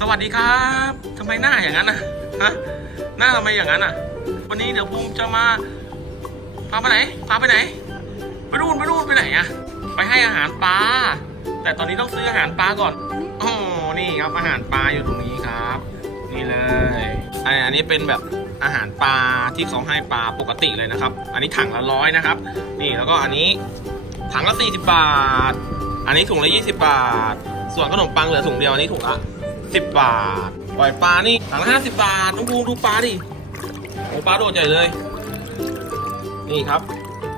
สวัสดีครับทำไมหน้าอย่างนั้นนะฮะหน้าทำไมอย่างนั้นอะ วันนี้เดี๋ยวภูมิจะมาพาไปไหนพาไปไหนไปนู่นไปนู่นไปไหนอะไปให้อาหารปลาแต่ตอนนี้ต้องซื้ออาหารปลาก่อนอ๋อนี่ครับอาหารปลาอยู่ตรงนี้ครับ นี่เลยอันอันนี้เป็นแบบอาหารปลาที่เขาให้ปลาปกติเลยนะครับ อันนี้ถังละร้อยนะครับ นี่แล้วก็อันนี้ถังละ40บาท อันนี้ถุงละ20บาท ส่วนขนมปังเหลือถุงเดียวอันนี้ถุงละ 10บบาท ปล่อยปลานี่ถังละ50บบาท น้องภูมิดูปลาดิโอ้ปลาโดดใหญ่เลย นี่ครับ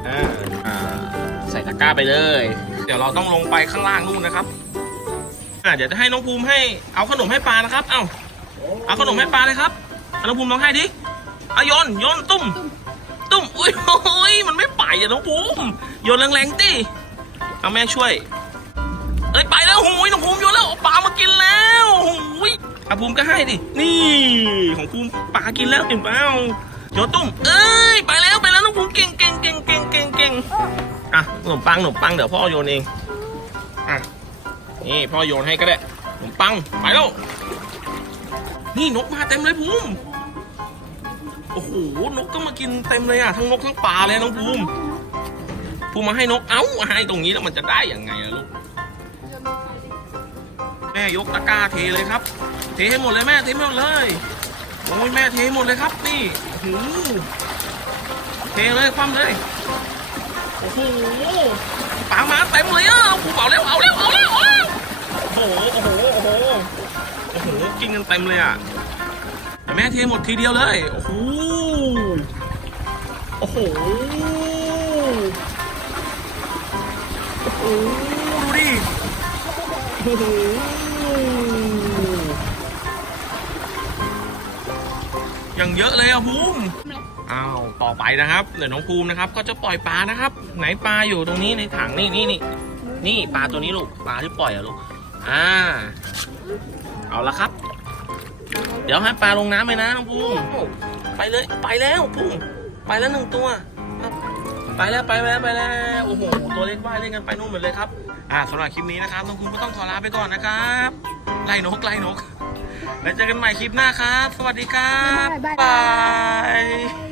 อ่าอ่าใส่ตะกร้าไปเลย เดี๋ยวเราต้องลงไปข้างล่างนู่นนะครับ อ่า เดี๋ยวจะให้น้องภูมิให้ เอาขนมให้ปลานะครับ เอ้าเอาขนมให้ปลาเลยครับเอาน้องภูมิลองให้ดิเอาโยนโยนตุ้ม ตุ้ม อุ้ยโอ้ยมันไม่ไปอะน้องภูมิโยนแรงๆดิเอาแม่ช่วย เอ้ยไปแล้วหูยน้องภูมิโยนแล้วปลามากิน หูยอาภูมิก็ให้ดิ นี่ ของภูมิปลากินแล้วเห็นเปล่าโยนตุ้ม เอ้ย ไปแล้วไปแล้วน้องภูมิเก่งเก่งเก่งเก่งเก่งเก่งอะขนมปังขนมปังเดี๋ยวพ่อโยนเอง อะ นี่พ่อโยนให้ก็ได้ขนมปัง ไปแล้ว นี่นกมาเต็มเลยภูมิ โอ้โห นกก็มากินเต็มเลยอะ ทั้งนกทั้งปลาเลยน้องภูมิ ภูมิมาให้นก เอ้าให้ตรงนี้แล้วมันจะได้ยังไงล่ะลูก ม่ยกตะกร้าเทเลยครับ เทให้หมดเลยแม่เทหมดเลยโอ้ยแม่เทหมดเลยครับ นี่โอ้โหเทเลยคว่ำเลยโอ้โหปลามาเต็มเลยอะภูเอาเร็วเอาเร็วเอาเร็วเอาเร็วโอ้โหโอ้โหโอ้โหโอ้โหกินกันเต็มเลยอะแม่เทหมดทีเดียวเลยโอ้โหโอ้โหโอ้โหดูดิโอ้โห ย่างเยอะเลยอะภูมิอ้าวต่อไปนะครับเดี๋ยวน้องภูมินะครับ ก็จะปล่อยปลานะครับ ไหนปลาอยู่ตรงนี้ในถังนี่นี่นี่นี่ปลาตัวนี้ลูกปลาที่ปล่อยอะลูกอ่า เอาละครับ เดี๋ยวให้ปลาลงน้ำไปนะน้องภูมิไปเลยไปแล้วภูมิไปแล้วหนึ่งตัว ไปแล้วไปแล้วไปแล้วโอ้โหตัวเล็กว่ายเล่นกันไปนู่นหมดเลยครับ อ่าสำหรับคลิปนี้นะครับน้องภูมิก็ต้องขอลาไปก่อนนะครับไล่นกไล่นกแล้วเจอกันใหม่คลิปหน้าครับ สวัสดีครับบ๊ายบายบาย